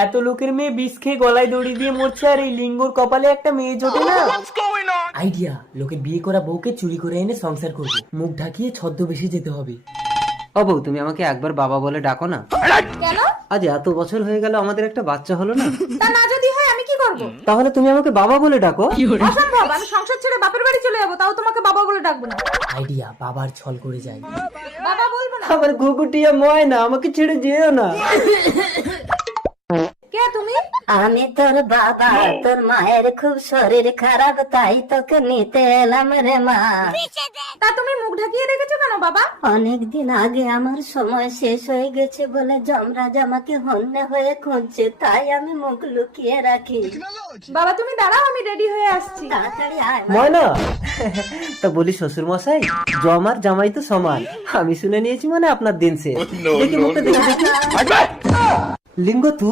এত লোকের মেয়ে বিষ খেয়ে গলায় দড়ি দিয়ে মরছে, আর এই লিঙ্গর কপালে একটা মেয়ে জোটে না। আইডিয়া, লোকের বিয়ে করা বউকে চুরি করে এনে সংসার করবো, মুখ ঢাকিয়ে ছদ্মবেশে যেতে হবে। ও বউ, তুমি আমাকে একবার বাবা বলে ডাকো না। কেন? আজ এত বছর হয়ে গেল, আমাদের একটা বাচ্চা হলো না। তা না যদি হয় আমি কি করব? তাহলে তুমি আমাকে বাবা বলে ডাকো। অসম্ভব, আমি সংসার ছেড়ে বাপের বাড়ি চলে যাবো, তাও তোমাকে বাবা বলে ডাকবো না। আইডিয়া, বাবার ছল করে যাই। বাবা বলবো না। আমার ঘুঘুটিয়া ময়না, আমাকে ছেড়ে যেও না। কে তুমি? আমি তোর বাবা, তোর মায়ের খুব শরীর খারাপ, তাই তোকে নিতে এলাম রে মা। তা তুমি মুখ ঢাকিয়ে রেখেছো কেন বাবা? অনেকদিন আগে আমার সময় শেষ হয়ে গেছে বলে যমরাজ আমাকে হন্যে হয়ে খুঁজছে, তাই আমি মুখ লুকিয়ে রাখি। বাবা তুমি দাঁড়াও, আমি রেডি হয়ে আসছি। তাড়াতাড়ি আয় মা। ময়না, তা বলি শ্বশুর মশাই, জমার জামাই তো সমান, আমি শুনে নিয়েছি মানে আপনার দিন শেষ। দেখি মুখটা দেখি। লিঙ্গ তুই